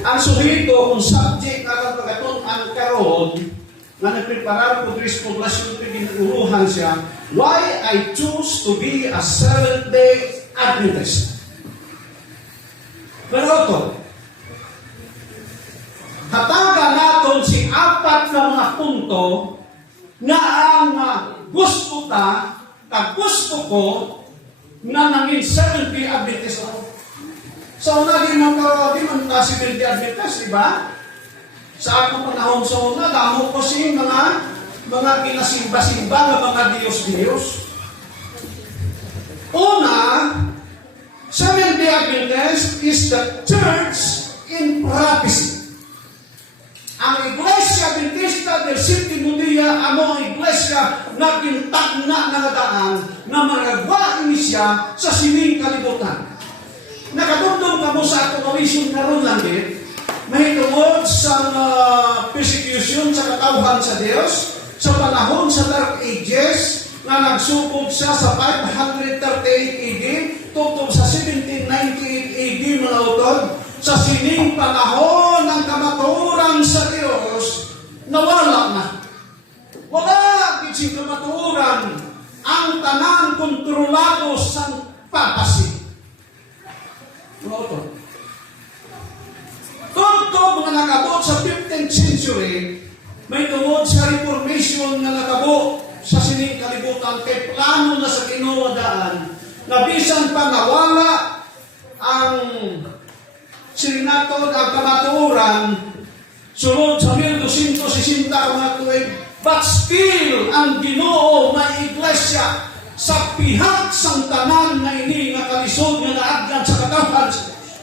ang suhito kung subject na pagkatong ang karoon na nagpreparar po Diyos poblasyon piginuruhan siya, why I choose to be a Seventh-day Adventist. Pero ito, hatagan natin si apat na mga punto na ang gusto gusto ko na nanging Seventh-day Adventist ako. So, naging di man ka Seventh-day Adventist, diba? Sa akong panahon sa una, damo ko si mga kinasimba-simba ng mga Diyos-Diyos. Una, Seventh-day Adventist is the church in prophecy. Ang Iglesia Adventista del Séptimo Día, ang Iglesia na gintagna na daan na magagawa siya sa sining kalibutan. Nakatundong ka mo sa aktualisyon karon lang din, mahitungod sa persecution sa katawhan sa Diyos, sa panahon sa Dark Ages, na nagsupod siya sa 538 AD, tutok sa 1798 AD mga utod, sa sining panahon ng kamaturan sa Diyos, nawala na. Wala kitsi kamaturan ang tanang kontrolado sa papasi. Mga utod. Tutok mga nakabot sa 15th century, may tungod sa Reformation na nakabot sa sining kalibutan kay plano na sa kinuwadaan na bisan pa nawala ang sinatod ang kamatuoran sunod sa 1260 kamatuig, but still ang Ginoo may iglesia sa pihak sang tanan na ini nga kalisod nga naagdan sa katawhan sa Diyos.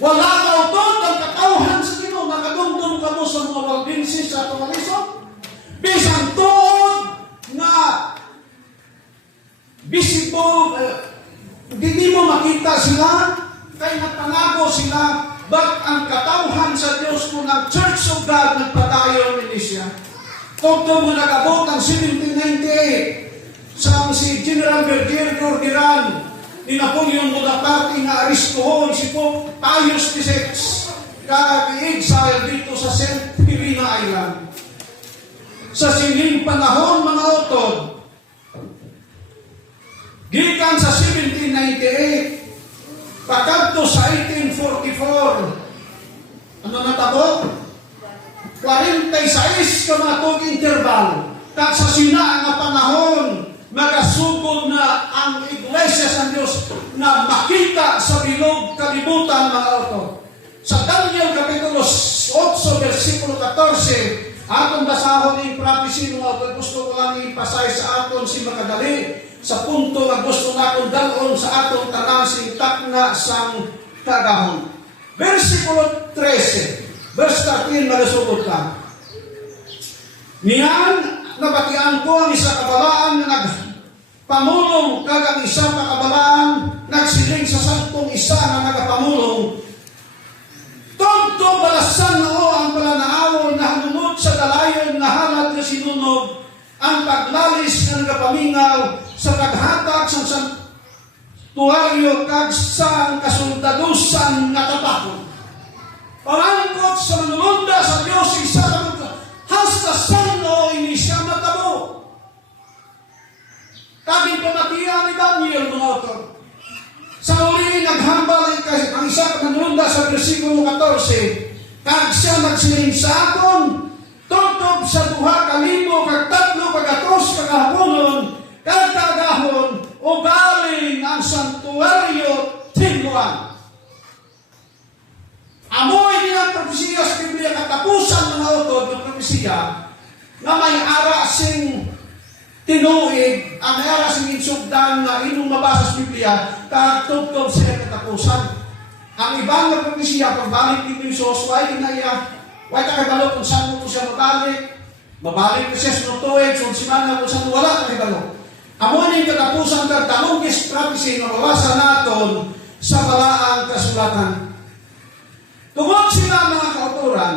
Wala ka utod ang katawhan sa Ginoo, makadungdong ka mo sa mga walbinsis sa kalisod. Bisan tuod na visible, hindi mo makita sila, kaya nagpanago sila, but ang katawhan sa Diyos kung ang Church of God nagpatayo rin siya. Kung mo nagabot ang 1798, sa si General Berger Ordiran, ni Napoleon Bonaparte na aristohon si Pope Pius VI, ka-exile dito sa St. Helena Island. Sa sining panahon mga utod, gikan sa 1798, pakadto sa 1844, ano natabo? 46 kamatog interval. Kag sa sina nga panahon, magasugod na ang Iglesia sa Diyos na makita sa bilog kalibutan mga utod. Sa Daniel Kapitulo 8, versikulo 14, atong basahon yung prophecy mga utod, gusto ko lang ipasay sa aton si makadali sa punto nga gusto na akong dalon sa atong tanasing takna sang kagahon. Versikulo 13, verse 13, magasugod ka. Niyan, nabatian ko ang isa kabalaan na nagpamulong, kag ang isa na kabalaan nagsiling sa santong isa na nagpamulong. Tugto balasan noo ang palanaaw na hanungod sa dalayon na halad na sinunog, ang paglalis na nagapamingaw sa paghatag sa santuaryo kag sa kasuldadusan nga tapakon. Pangangkot sa manulunda sa Diyos isa ka hasta sano ini siya matabo. Tabing pamatian ni Daniel mga utod. Sa uli naghambal ang isa ka manulunda sa versikulo 14, kag siya nagsiling sa aton, tutob sa 2,000 kag 3,200 kagahunon, kag tagahon, o galing ang santuaryo tinuan. Amoy nilang propesiya sa Biblia, katapusan mga utod ng propesiya, na may arasing tinuig, ang may arasing insugdan na inong mabasa sa Biblia, katugtog siya katapusan. Ang ibang na propesiya, pagbalik dito yung Sosway, inaya, why kakabalo kung saan mo siya mabalik ko siya sa nutuig, so simana kung saan wala kakabalo. Amo na yung katapusan ka, talongis prophecy na mabasa natin sa malaang kasulatan. Tungod sila mga kauturan,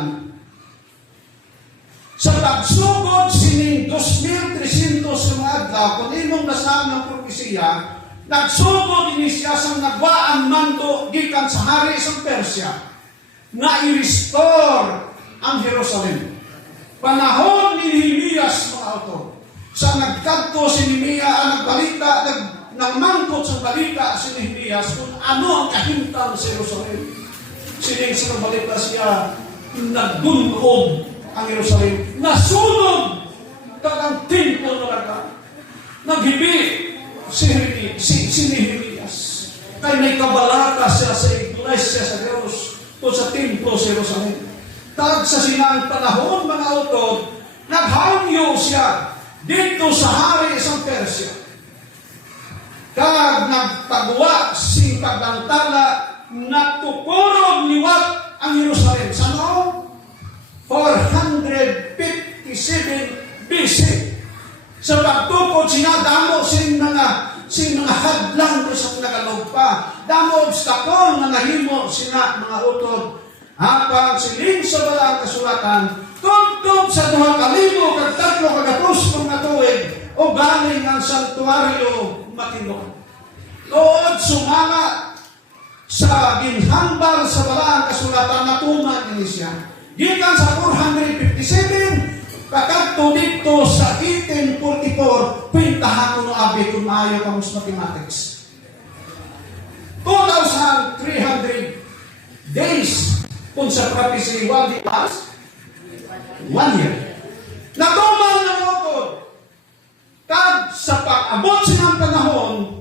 sa pagsugod sining 2,300 mga adlaw, kung imong nasaan ng propesiya, nagsugod ini siya sa nagwaan manto gikan sa hari sa Persia. na i-restore ang Jerusalem. Panahon ni Nehemias, mga autor. Sa nagkadto si Nehemias, nagmangkot sa balita si Nehemias kung ano ang kahimtang sa Jerusalem. Sining sa balita siya, nagdunod ang Jerusalem. Nasunog ang templo talaga. Naghibi si Nehemias. Kaya may kabalaka siya sa iglesia sa Diyos o sa templo sa Jerusalem. Tag sa sinang panahon, mga autor, naghangyo siya dito sa hari sa Persia. Kag nagpagawa si pagbantala na tukurog liwat ang Jerusalem. Sa noong 457 BC. Sa pagtukod sinadamo sin mga hadlang sa nagalugpa. Damo obstakol na nahimo sina mga utod. Hapang siling sa balang kasulatan, tugtog sa 2,300 mga tuwid o galing ang santuario matindog. Doon sumanga sa ginhambal sa balang kasulatan na tuman ni siya. Gikan sa 457, kakadto dito sa 1844, pintahan ko no abi kung maayo ka mas mathematics. 2,300 days kung sa prophecy, 1 year. Natuman ng utod. Kag sa pag-abot silang panahon,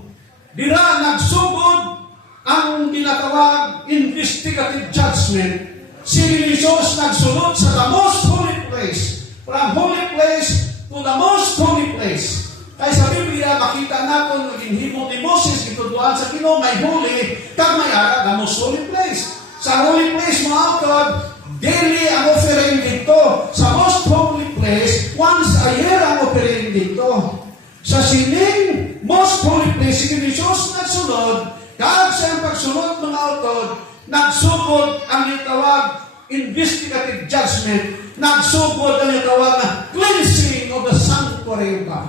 dira nagsugod ang ginatawag investigative judgment. Si Jesus nagsunod sa the most holy place. From holy place to the most holy place. Kaya sa Biblia, makita natin naging himo ni Moses, ituduan sa Ginoo may holy, kag may ara the most holy place. Sa holy place, mga utod, daily ang offering dito. Sa most holy place, once a year ang offering dito. Sa sining most holy place, si Jesus nagsunod, kahit siyang pagsunod, mga utod, nagsugod ang itawag investigative judgment, nagsugod ang itawag na cleansing of the sanctuary of God.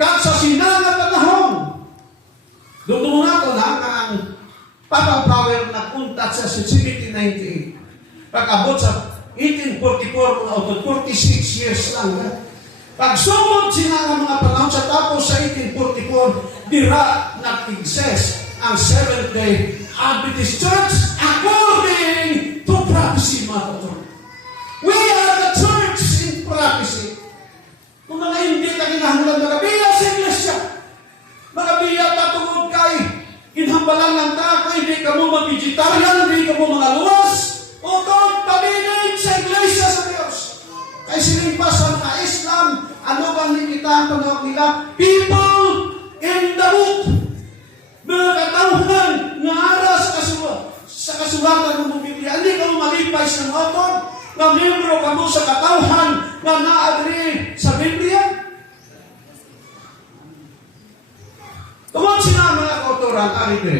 Kahit sa sinanga panahon, doon nato na ang Papa Power nagpunta sa 1798. Pag-abot sa 1844, mga utod, 46 years lang. Pag-sumod sila ng mga panahon sa tapos sa 1844, dira nag-exist ang Seventh-day Adventist Church according to prophecy, mga utod. We are the church in prophecy. Kung mga hindi na kinahanglan magabiya sa iglesia, magabiya patungod kay inhambalan ng tako, hindi ka mo mag-vegetarian, hindi ka mo mga luwas, o kung pabinit sa iglesia sa Diyos. Kaya siling pa sa mga Islam, ano bang nakita ang panawag nila? People in the book. Mga katauhan na aras sa kasulatan ng Biblia. Hindi ka mo malipay sa motor, na membro ka mo sa katauhan na naagri sa Biblia. Tungkol sila mga kautoran, arite,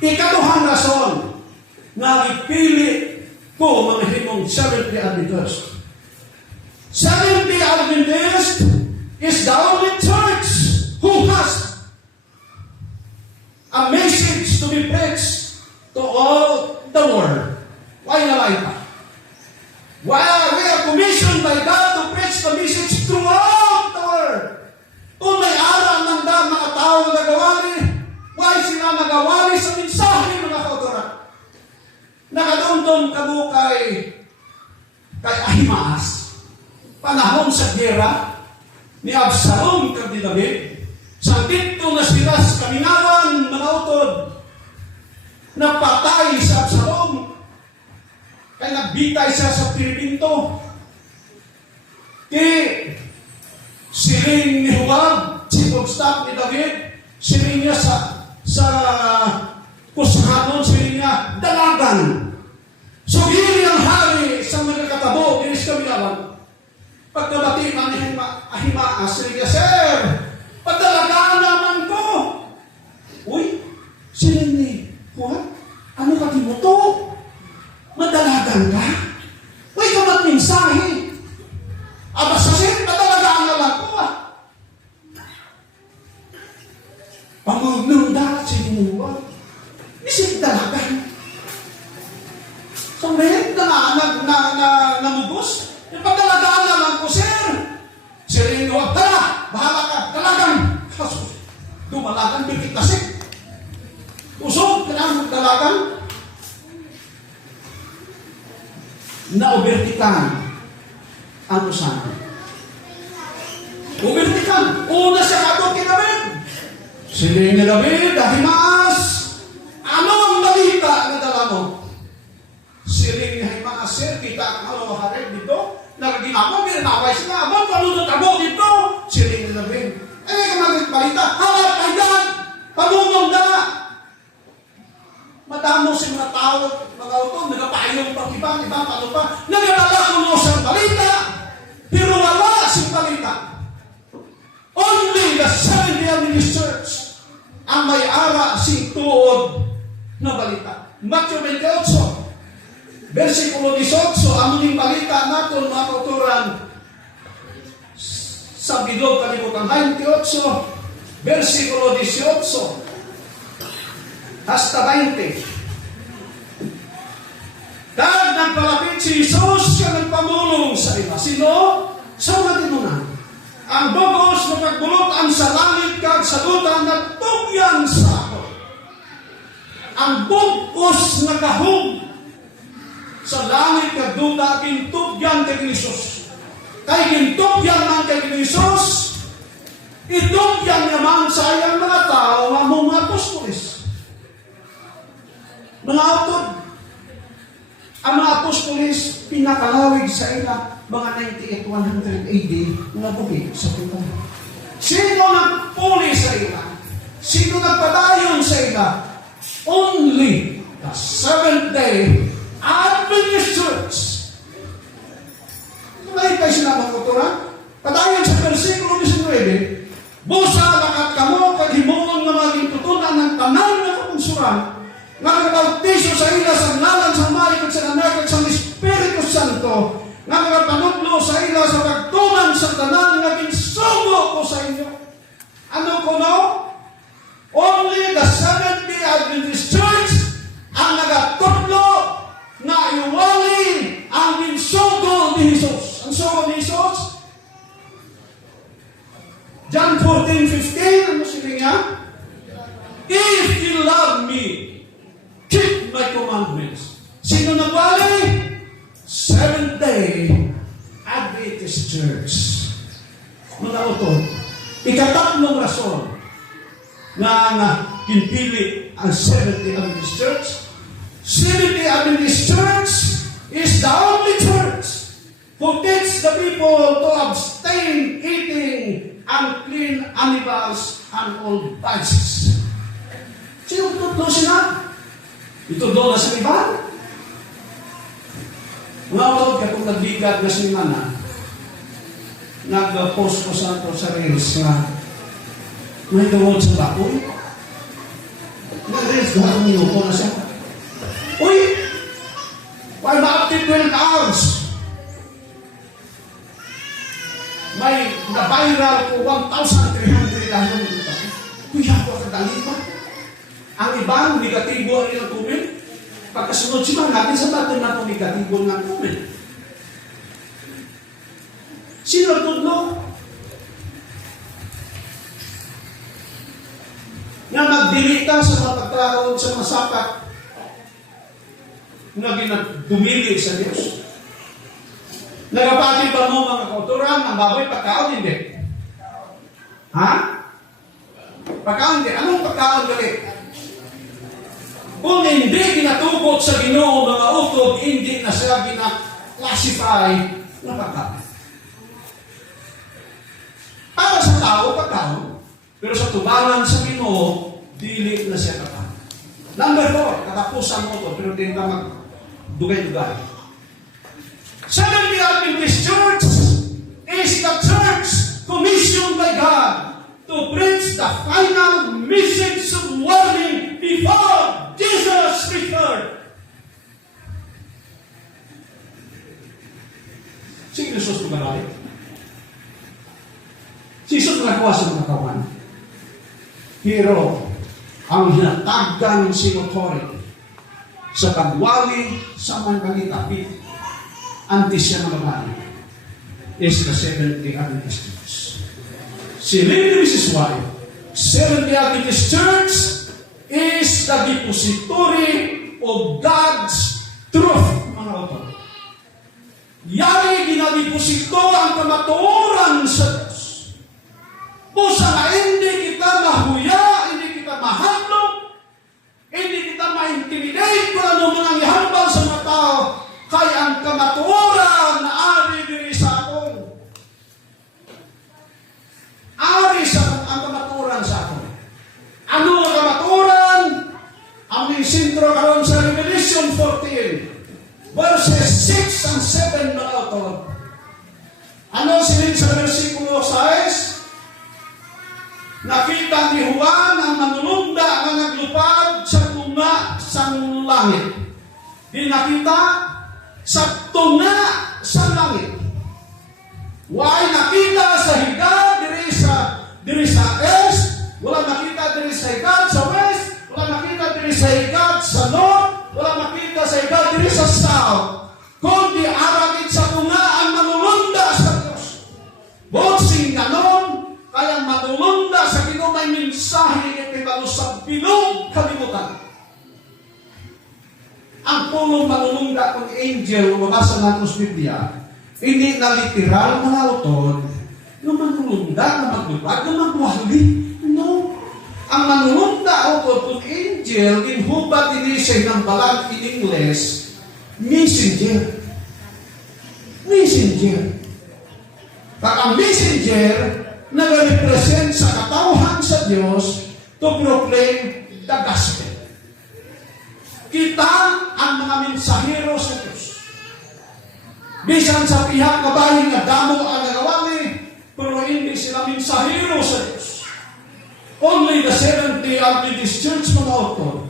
ikaduhang rason na ipili ko mga himong Seventh-day Adventist. Seventh-day Adventist is the only church who has a message to be preached to all the world. Why na pa? Why we are commissioned by God to preach the message throughout the world. Kung may aral ng mga tao na nagawali, why sila nagawali sa mensahe mga kautoran? Nakadundong kamo kay Ahimaas. Panahon sa gera ni Absalom kag ni David. Sa dito na sila sa kamingawan, mga utod, napatay sa Absalom. Kaya nagbitay siya sa Pilipinto. Kaya siling ni Huwag, chief of staff ni David, siling niya sa kushanon, siling niya, dalagan. So, hili ang hari sa mga katabo, binis kami alam. Pagkabati man ni Ahimaas, siling niya, Sir, padalagaan naman ko. Uy, siling ni Huwag, ano ka mo to? Madalagan ka? Uy, kamat mensahe. Aba sa sin, madalagaan na lang ko Pangunong dapat si Dinuwa. Isip dalagan. So, may namubos. Yung pagdalagaan na lang ko, sir. Sir, huwag ka na. Bahala ka. Dalagan. Dumalagan, bigit tasik. Usog, kailangan magdalagan. Naubertikan ang usahan. Ubertikan. Una siya kadong kinabit. Siling ni David, Ahimaas. Ano ang balita na dala mo? Siling ni Ahimaas, sir, kita ang ano harin dito. Nagginamo, binaway sila. Abang palunod ako dito. Siling ni David. Kamagit balita. Hangat kailan. Panunong na. Madamo si mga tao, mga auto, nagapayong pang ibang ano pa. Nagdala ko sa balita. Pero wala si balita. Only the 70 ministers ang may ara si tuod na balita. Matthew 28, versikulo 18, ang muling balita natin mga kauturan sa bilog kalimutan 28, versikulo 18, hasta 20. Dahil nagpalapit si Jesus, siya nagpamulong sa iba. Sino? Sa natin muna. Ang bugos na pagbulot ang sa langit kag sa luta na tugyan sa ako. Ang bugos na kahog sa langit kag luta gintugyan kay Jesus. Kay gintugyan man kay Jesus, itugyan naman sa iyang mga tao nga mga apostoles. Mga autor, ang mga apostoles pinakalawig sa ila mga 98-100 AD nga buhi sa puta. Sino nagpuli sa ila? Sino nagpadayon sa ila? Only the Seventh-day Adventist Church. Ngayon kayo sinabang kultura, padayon sa versikulo 19, busa lakat kamo kaghimuon na maging tutunan ng tanan na kapunsuran nga nagbautiso sa ila sa ngalan sa Ama at sa Anak at sa Espiritu Santo, nga nagpanudlo sa ila sa pagtunan sa tanan nga ginsugo ko sa inyo. Ano ko no? Only the Seventh-day Adventist Church ang nagatudlo na iwali ang ginsugo ni Jesus. Ang sugo ni Jesus? John 14:15, ano sila niya? If you love me, keep my commandments. Sino nagwali? Seventh-day Adventist Church. Mga auto, ikatatlong rason na pinpili ang Seventh-day Adventist Church. Seventh-day Adventist Church is the only church who teach the people to abstain eating unclean animals and all vices. Sino tutlo sila? Itudlo na sa iba. Mga utod ka kung nagbigat na sinimana, nag-post ko sa Reels na may tungod sa bakoy. Nag-Reels na umiupo na siya. Uy! Why ba up to 12 hours? May na-viral ko 1,300 dahil ito. Kuya ko kadali pa. Ang ibang negatibo ang ilang comment. Pagkasunod siya natin sa batin na itong negatibo ng comment. Sino tudlo? Nga magdili ka sa mga pagtraon sa masapat na dumili sa Diyos. Nagapati ba mo mga kauturan ang baboy pagkaon hindi? Ha? Pagkaon hindi. Anong pagkaon gali? Kung hindi ginatubot sa Ginoo mga utod, hindi na siya gina-classify na pagkaon. Para sa tao, pagkaon. Pero sa tubangan sa Ginoo, dili na siya pagkaon. Number 4, katapusan mo ito, pero din ka mag-dugay-dugay. Seventh-day Adventist Church is the church commissioned by God to preach the final message of warning before Jesus returned. Si Jesus tumalay. Si Jesus nagawa sa mga kawan. Pero ang hinatagdan si authority sa pagwali sa mga kalitapit. Antes siya magabali is the Seventh-day Adventist Church. Si Lady Mrs. White, Seventh-day Adventist Church is the depository of God's truth, mga kapatid. Yari ginadiposito ang kamatuoran sa Diyos. Busa na hindi kita mahuya, hindi kita mahadlok, hindi kita ma-intimidate kung ano mga ihambal sa mga tao, kaya ang kamatuoran na ari diri sa aton. Ari sa ang kamatuoran sa aton. Ano ang kamatuoran? Ang sintro karon sa Revelation 14, verses 6 and 7 na autor. Ano silid sa versikulo 6? Nakita ni Juan ang manulunda ang naglupad sa tunga sa langit. Di nakita sa tunga sa langit. Why nakita sa higa diri sa east, wala nakita diri sa higad sa west, wala nakita diri sa higad sa north, wala nakita sa higad diri sa south. Kundi aragit sa tunga ang manulunda sa Diyos. Botsing ganon, kaya manulunda sa Ginoo may mensahe iti sa bilog kalibutan. Ang pulong manulunda kung angel, mabasa natin sa Biblia, hindi na literal mga autor, yung manulunda na maglupad, na magwali. No. Ang manulunda autor kung angel, inhubad ini siya ng balag in English, messenger. Messenger. Pag ang messenger, nag-represent sa katauhan sa Diyos to proclaim the gospel. Kita ang mga mensahero sa Diyos. Bisan sa pihak kabahin na damo ang nagawali, pero hindi sila mensahero sa Diyos. Only the Seventh-day Adventist Church mga autor,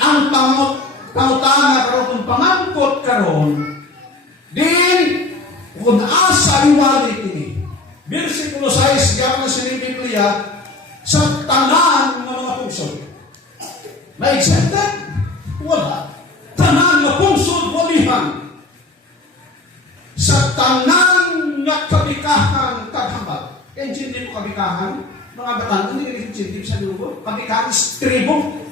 ang pangutana karon, kung pangangkot karon, din kung asa iwali ini. Versikulo 6, gawin sa Biblia, sa tanan ng mga puso. May exempted? Wala. Tanan na puso, walihan. Sa tanan na kabikahan, kaghambal. Hindi mo kabikahan, mga batan, hindi rin incentive sa lugo. Kabikahan is tribo.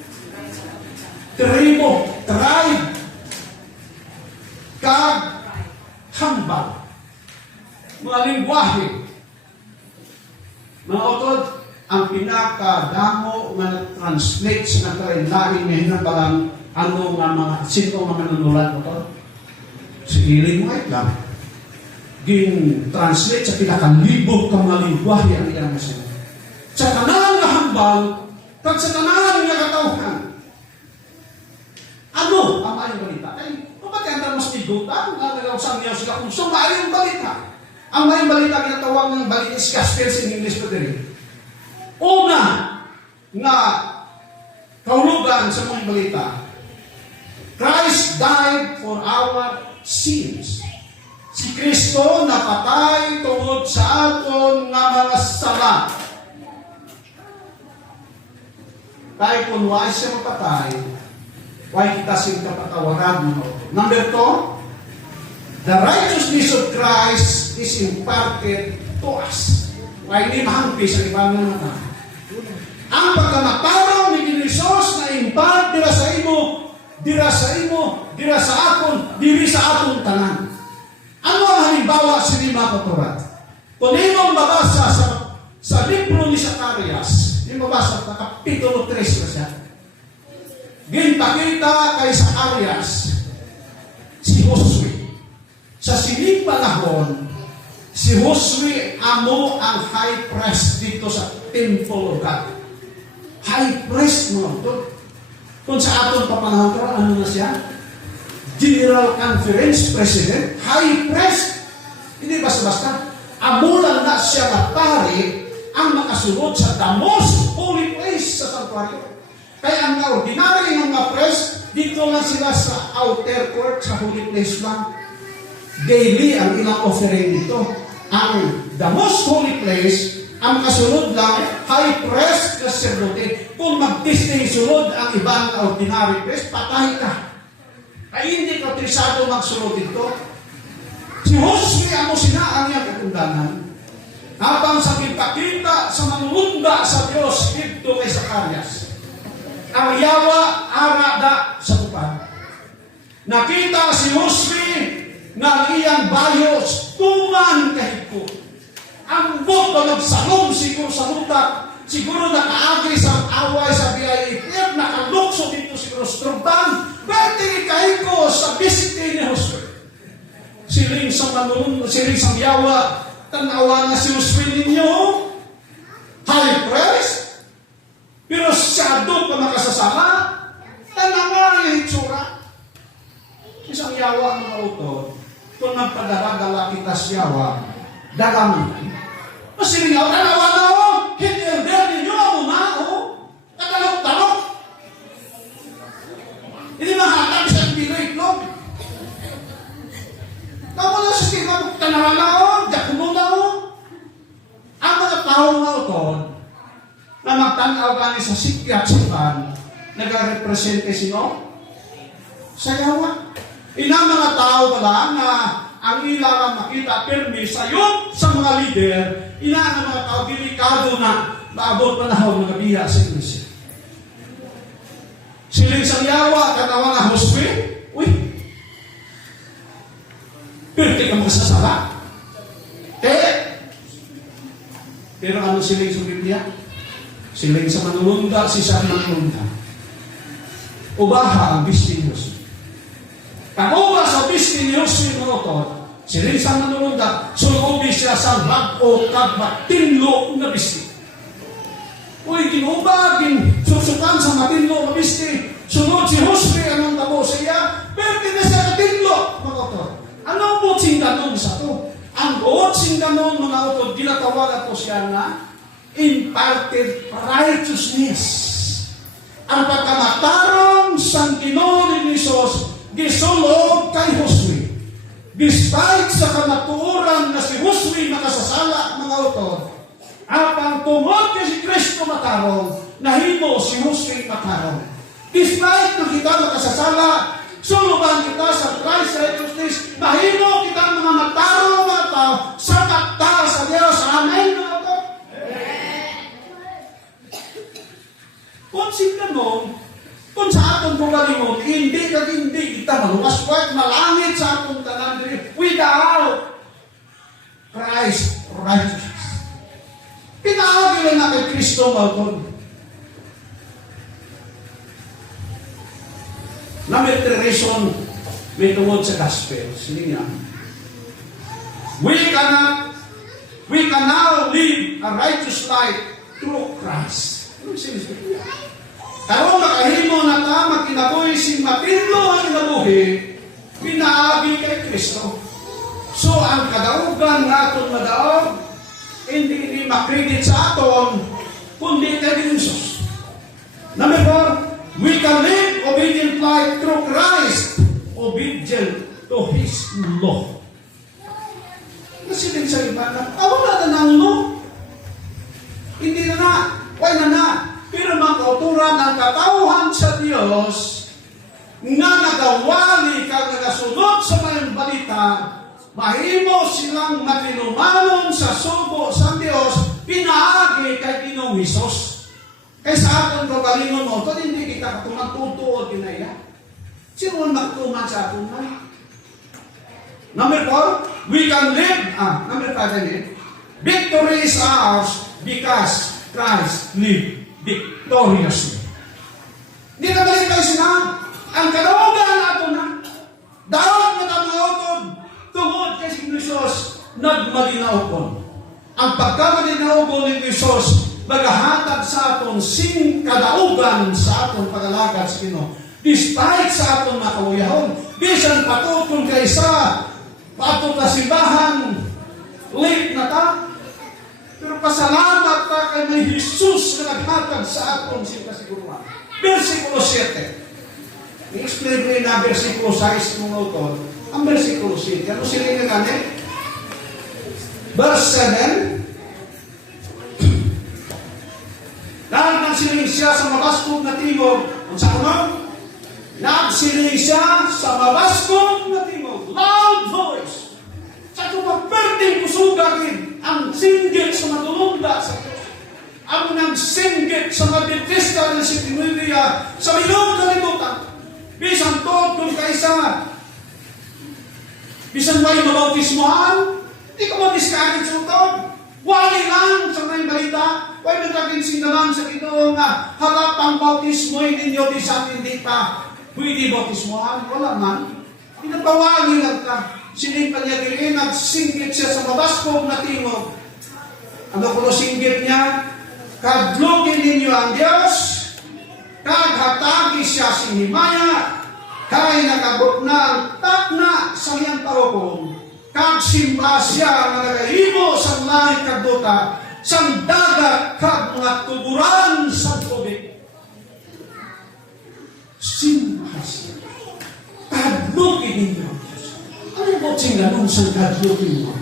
Tribo, tribe. Kaghambal. Mga lingwahe. Mga otod, ang pinakadamo nga translate sa nagkalain-lain na hinabalang ano nga mga sino nga manunulat otod. Si Ellen White lang. Gin-translate sa pinakalibog ka mga lingwahe ang ilang masaya. Sa tanan nga hambal, kag sa tanan nga katawhan. Ano ang ayong balita? Ay, kapag ang mas tigutan, nagawasang niya sila kung sumayong balita. Ang may balita ginatawag ng Balitis Gospel in English pa rin. Una nga kahulugan sa mga balita, Christ died for our sins. Si Kristo napatay tungod sa aton nga mga sala. Tayo kung why siya mapatay, why kita siya kapatawaran mo. Number 2, the righteousness of Christ is imparted to us. Kaya hindi mahampi sa ibang mga. Ang pagkamatarang ni Jesus na impart dira sa imo, dira sa aton, diri sa aton tanan. Ano ang halimbawa sa lima katurat? Kung imong mabasa sa libro ni Zacarias, yung mabasa sa kapitulo 3 na siya, ginpakita kay Zacarias si Josue. Sa sining panahon, si Josue amo ang high priest dito sa temple of God. High priest mo. Kung sa aton papanahon ko, ano na siya? General Conference President, high priest. Hindi basta-basta. Amo lang na siya matari ang makasunod sa the most holy place sa sanctuary. Kaya ang ordinary ng mga priest, dito lang sila sa outer court, sa holy place lang. Daily ang ilang offering dito. Ang the most holy place Ang kasunod lang, high priest ka sacerdote. Kung mag-testing sunod ang ibang ordinary priest, patay ka. Ay hindi ka trisado magsunod dito. Si Josue ang ang iyang katundanan. Habang sa pagpakita sa manununda sa Diyos dito kay Zacarias. Ang yawa arada sa tupad. Nakita si Josue nga iyang bayos tuman kahigpo. Ang bot na nagsalong siguro sa lutak, siguro nakaagri sa away sa BIA, nakalukso dito siguro sa trumpan, pwede kahit ko sa bisite ni Josue. Siling sa manunod, siling sa yawa, tanawa na si Josue ninyo, high priest, pero siyado pa makasasama, tanawa yung itsura. Isang yawa ang mga utod, kung nagpadara-dala kita sa yawa, dalaman. Kasi nga, tanawa na o, hindi ang ninyo ang umao, katalok-talok. Hindi mahatag sa Pinoy itlog. Tama na sa stigma, tanawa na o, jakumo na o. Ang mga tao nga utod, na magtanaw ka ni sa sikya at sipan, nag-represente sino? Sa yawa. Inang mga tao pala na ang ilang makita permi sayot sa mga leader, inaan ang mga tao delikado na maabot panahon ng gabiya sa Iglesia. Siling sa yawa, kanawa na Josue, uy, pirti ka makasasala. Pero ano siling sa Biblia? Siling sa manununda, si San manununda. Ubaha ang bistin Josue. Kakuha sa bistin ni Josue Morotot, siling sa manununda, sulubi siya sa bag-o kag-matinlo na bistin. Uy, ginuba, susukan sa matinlo na bistin. Sunod si Josue, anong tabo siya? Pero na siya matinlo, mga utod. Anong butsing ganon sa to? Ang butsing ganon, mga utod, ginatawag ito siya na imparted righteousness. Ang pagkamatarong sang Ginoo ni Jesus gisulog kay Josue. Despite sa kamatuoran na si Josue nakasasala mga utod, apang tungod kay si Kristo matarong, nahimo si Josue matarong. Despite na kita nakasasala, suluban kita sa Christ righteousness, mahimo kita mga matarong mga tao sa takta sa Diyos. Amen mga utod? Kung sinanon, kung sa atong pugalingon, hindi kita maluwaswag, malangit sa atong tanan without Christ righteousness. Pinaagi lang na kay Kristo malton. Na may reason, may tungod sa gospel. Sige nga. We can now live a righteous life through Christ. Ano siya? Karong makahimo na ta, magkinabuhi si matinlo ang kinabuhi, pinaagi kay Kristo. So, ang kadaugan nga itong madaog, hindi makredit sa aton, kundi kay Jesus. Number 4, we can live obedient life through Christ, obedient to His law. Kasi din sa iba na, wala na ng law. Hindi na, why na. Pero mga kauturan ng katauhan sa Diyos nga nagawali kag nagasunod sa mga balita, mahimo silang matinumanon sa subo sa Diyos, pinaagi kay Ginoong Hesus. Kaya sa aton kagalingon mo, ito hindi kita katumatutuod kinaya. Sino ang magtuman sa aton na? Number 4, we can live, number 5, victory is ours because Christ lived victoriously. Di na balik tayo sila. Ang kalooban nato na dapat na kamuotod tungod kay si Jesus nagmalinaw. Ang pagkamalinaw ni Jesus magahatag sa aton sing kadaugan sa aton pagalagad sa Ginoo. Despite sa aton makawiyahon, bisan patutol kaysa patutol na simbahan, late na ta, pero pasalamat ta kay may Jesus na naghatag sa aton sing kasiguruhan. Versikulo 7. I-explain ko na versikulo 6 mga utod. Ang versikulo 7. Ano sila nga ganit? Verse 7. Dahil nagsiling siya sa mabaskog na timog. Ang sa ano? Nagsiling siya sa mabaskog na timog. Loud voice. Sa kumaperding kusugarin ang singgit sa matulunda sa Diyos. Ang nagsinggit sa Adventista ng Sitimulia sa milong kalimutan. Bisan to kung kaisa. Bisan may mabautismohan. Di ka ma-discourage ito. Wali lang sa may balita. Why nagkaging sinaman sa ito nga harap ang bautismoy ninyo di sa hindi pa pwede bautismohan. Wala man. Pinapawali lang ka. Sinipan niya din, nagsinggit siya sa mabaskog na timog. Ano ko singgit niya? Kadlugin ninyo ang Diyos, kaghatagi siya sinimaya, kay nakabot na ang takna sa iyang parokong, kagsimba siya nga nagahimo sa langit kadota, sang dagat kag mga tuburan sa tubig. Simba siya. Kadlugin ninyo ang Diyos. Ano po sing ganun sa kadlugin mo?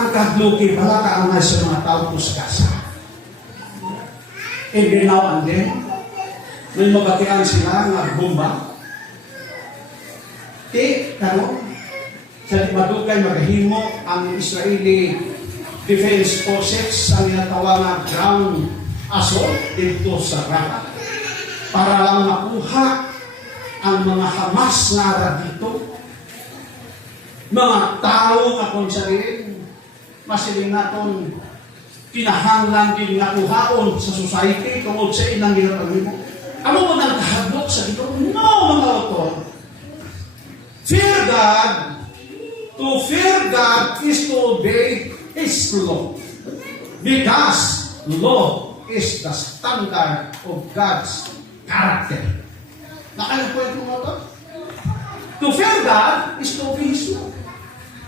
Ang kadluki pala kaangay sa mga tao po sa kasa. Every now and then, may mabatian sila nga bomba. Kano, sa madugay magahimo ang Israeli Defense Forces ang tinatawag na ground assault dito sa Rafah para lang makuha ang mga Hamas na arad dito. Mga tao na kung sarili masiling naton kinahanglan din nga kuhaon sa society tungod sa ilang ginatawin mo. Ano mo nang kahadlok sa ito? No, mga autor. Fear God. To fear God is to obey His law. Because law is the standard of God's character. Nakalimutan mo ito? To fear God is to obey His law.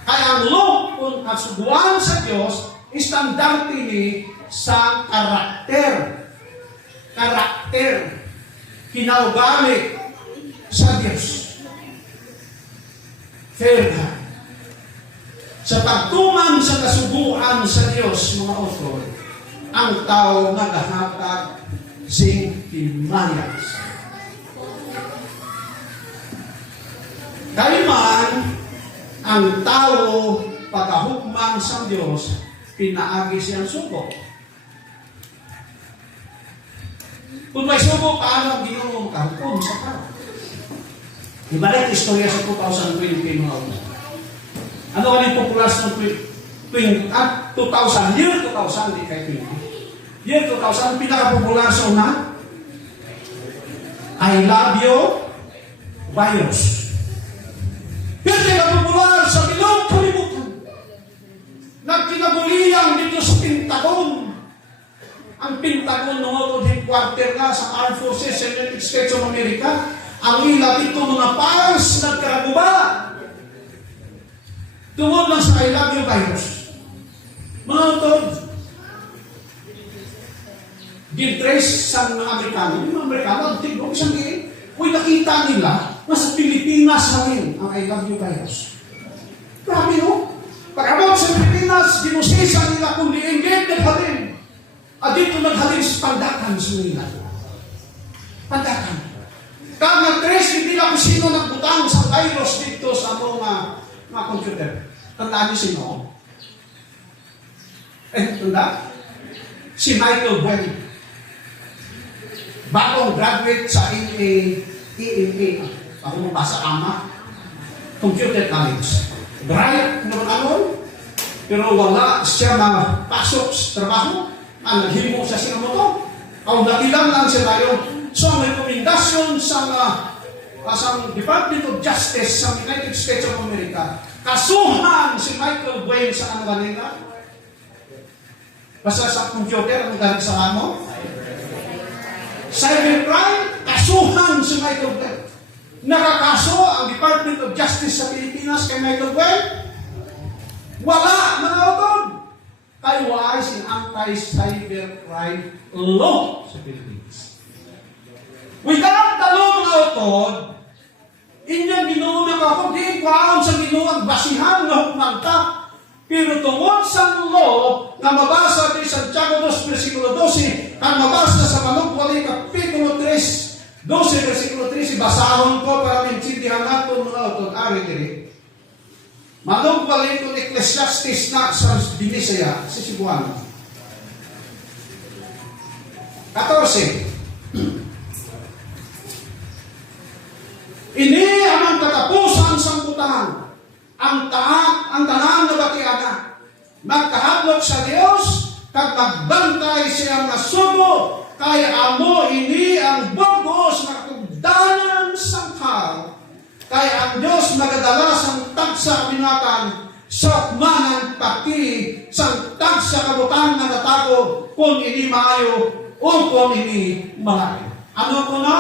Kaya ang law kung kasubuan sa Diyos, istandarte ni sa karakter. Karakter. Kinaugali sa Diyos. Fair God. Sa pagtuman sa kasubuan sa Diyos, mga author, ang tao nagahatag sing timayas. Kaiman, ang tao pagkahukman sa Diyos, pinaagi siyang suko. Kung may suko, paano ang ginawang kahukom sa tao? Ibalik istorya sa 2020 mga ulo. Ano ka yung populasyon ng 2000, year 2000, di kay 20. Year 2000, pinaka-populasyon na I love you virus. Pero pinaka-popular sa bilog kalimutan. Nagkinaguliyang dito sa Pentagon. Ang Pentagon ng Auto Headquarter nga sa Armed Forces sa United States of America. Ang ila dito mga pars nagkaraguba. Tungod lang sa I love you virus. Mga utod, gid-trace sa mga Amerikano. Yung mga Amerikano, ang tigong isang gini, kung nakita nila, nasa Pilipinas rin ang I love you virus. Grabe no? Pag-abot sa Pilipinas, ginusisa nila kung liinggit naghalin. At dito naghalin sa pandakan sa nila. Pandakan. Kaya nag-trace, hindi lang kung sino nagbutang sa virus dito sa mga computer. Tandaan niyo sino? Tanda? Si Michael Bell. Bagong graduate sa EMA. Ako mabasa ama. Computer College. Bright naman ano. Pero wala siya mapasok sa trabaho. Ang naghimo sa sinamoto. Ang nakilang lang siya tayo. So, ang rekomendasyon sa Department of Justice sa United States of America, kasuhan si Michael Wayne sa ano kanina? Basta sa computer, ang galing sa ano? Cybercrime, kasuhan si Michael Wayne. Nakakaso ang Department of Justice sa Pilipinas kay Michael Wayne? Wala, mga utod. Kay wise in anti-cybercrime law sa Pilipinas. Without the law, mga utod, inyong ginuo na ako, di kwaon sa ginuo ang basihan na hukmanta. Pero tungod sa law, na mabasa di Santiago 2, versikulo 12, ang mabasa sa Manukwali, Kapitulo 3, 12, versikulo 13, basahon ko para maintindihan natin mga utod-ari diri. Manukwali kung Ecclesiastes na sa Binisaya, sa Cebuano. 14. Ini ang katapusan sa putahan. Ang tanan na batiana. Magkahadlok sa Dios, kag magbantay siya nga subo, kay amo ini ang bugos na kugdanan sa tao. Kay ang Dios magadala sang tagsa binatan, sa manan pati sang tagsa kabutan na natago, kung ini maayo o kung ini malayo. Ano ko na?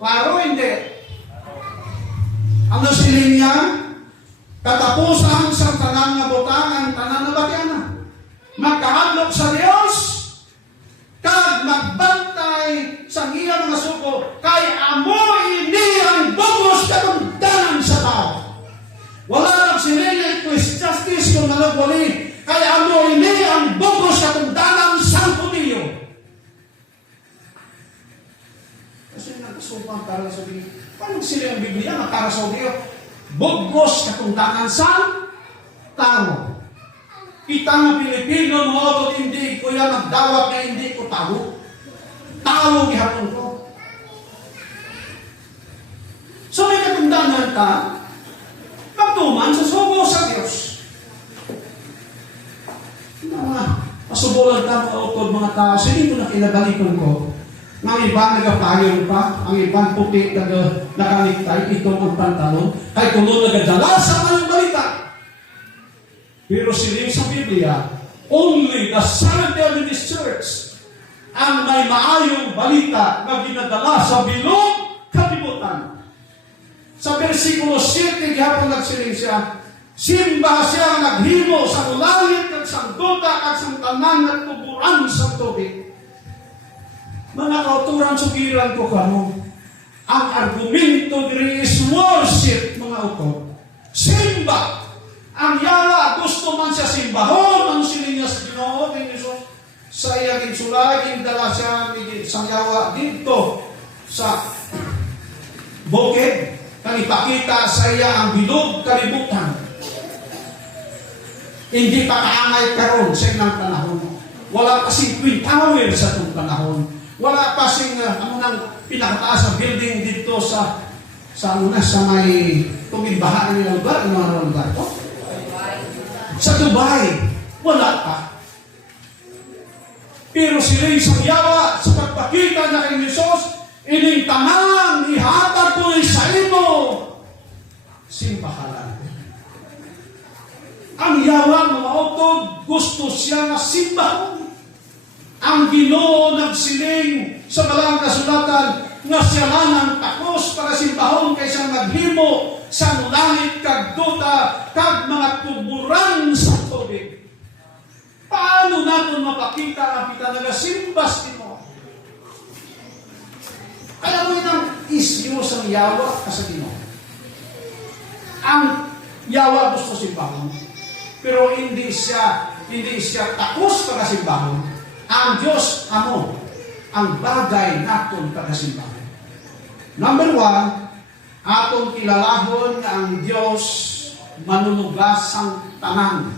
Paro hindi. Ano siling niya? Katapusan sa tanang na butangan, tanang na batyana. Magkahadlok sa Diyos, kag magbantay sa iyang mga suko, kay amo ini ang bugos katungdanan sa tao. Wala lang siling yung Ecclesiastes kung nalagwali, kay amo ini ang bugos katungdanan sa Hudiyo. Kasi nagkasumpang para sa Biblia. Paano sila ang Biblia na para sa Hudiyo? Bugos katungdanan sa tao. Kita nga Pilipino mo, hindi ko yan nagdawat na hindi ko tao. Tao gihapon ko. So may katungdanan ka, pagtuman sa subo sa Diyos. Masubulan ka mga tao, hindi ko nakilabalikon ko. Ang iba nagapayong pa, ang ibang puti nakaliktay, itong ang pantalon, ay kuno nagadala sa kanyang balita. Pero siling sa Biblia, only the Seventh-day Adventist Church ang may maayong balita na ginadala sa bilog kalibutan. Sa versikulo 7, gihapon nagsiling siya, simba siya naghimo sa ulangit at sang duta at sang tanan at tuburan sa tubig. Mga kauturan, sugiran ko kamo. Ang argumento diri is worship, mga utod. Simba. Ang yala, gusto man siya simbahon, ang siling niya sa Ginoo, sa iyang insulay, dala siya sa yawa dito sa bukid, kanipakita sa iya ang bilog kalibutan. Hindi pa kaangay karon sa ilang panahon. Wala kasing twin tower sa itong panahon. Wala pa sing nang pinakataas na building dito sa may tumimbahan ng lugar, ano lugar to? Sa Dubai, wala pa. Pero sila sa yawa, sa pagpakita na kay Jesus, ining tanan, ihatag ko sa imo, simbahalan. Ang yawa, mga utod, gusto siya na simbahon. Ang Ginoo nagsiling sa malang kasulatan nga siya lang takos para simbahon kaysa maghimo sa langit kag duta kag mga tuburan sa tubig. Paano natin mapakita ang kita nagasimba sa Ginoo? Alam mo yun ang isyo sa yawa sa Ginoo. Ang yawa gusto simbahon, pero hindi siya takos para simbahon. Ang Diyos, amo, ang bagay naton pagkasimbahan. Number 1, atong kilalahon na ang Diyos manunugas ang tanan.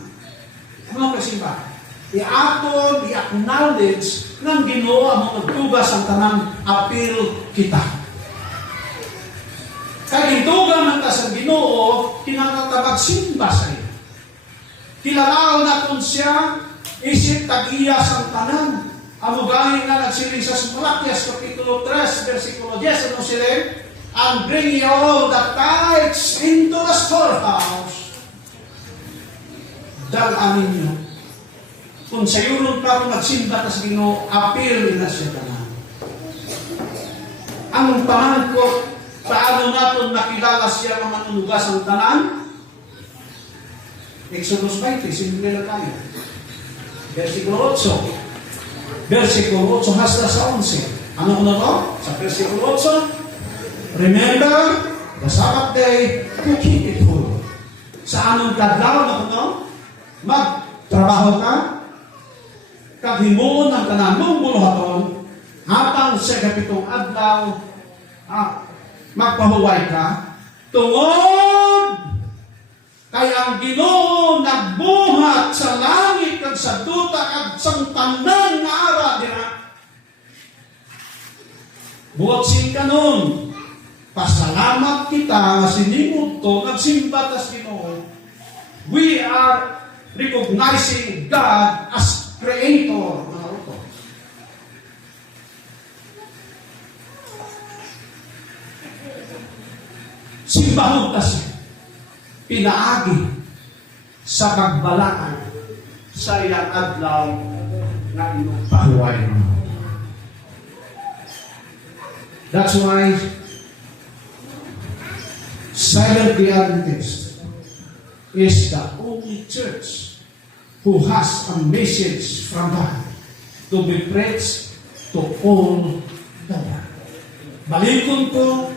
Ano pagkasimbahan? Aton i-acknowledge ng Ginoo ang magtugas ang tanan, apil kita. Kaya itugan ng sa Ginoo, kinakatabag simba sa iyo. Kilalahon naton siya, isip tag-iyas ang tanan. Amugahin na nagsiling sa Malakias, Kapitulo 3, versikulo 10, ano siling? And bring ye all the tithes into the storehouse. Dalanin nyo. Kung sayuron pa kung magsimba tas Ginoo, apil na siya tanan. Ang tanan ko, paano natin nakilala siya ng manunugas ang tanan? Exodus 20, simple na tayo. Versikulo 8. Versikulo 8 hasta sa 11. Ano na to? Sa versikulo 8, remember the Sabbath day to keep it holy. Sa anong kadlaw na kuno? Magtrabaho ka, kaghimuon ang kanamong buluhaton, hatang sa kapitong adlaw, magpahuway ka, tungod kay ang Ginoo nagbuhat sa langit kag sa duta kag sang tanan nga ara dira. Buot sing kanon, pasalamat kita nga sinimot to, nagsimba tas Ginoo. We are recognizing God as Creator. Simbahon kasi pinaagi sa pagbalaan sa iyang adlaw na inyong pahuway. That's why Seventh-day Adventist is the only church who has a message from God to be preached to all the world. Balikon ko,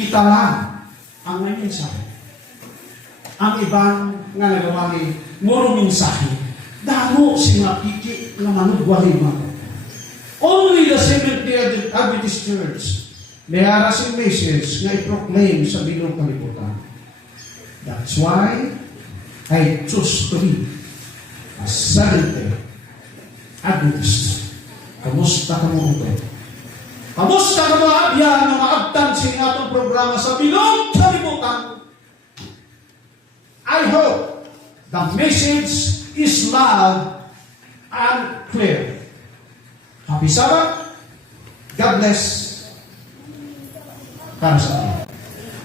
kita lang ang may mensahe. Ang ibang nga nagawali, muro mensahe. Damo si mapiki na manugwali mo. Only the Seventh-day Adventist Church may aras yung message na i-proclaim sa bilong kalibutan. That's why I choose to be a Seventh-day Adventist. Kamusta ka mo ito? Kamusta ka mga abya na maabtan sa atong programa sa bilong kalibutan? I hope the message is loud and clear. Happy Sabbath. God bless. Para sa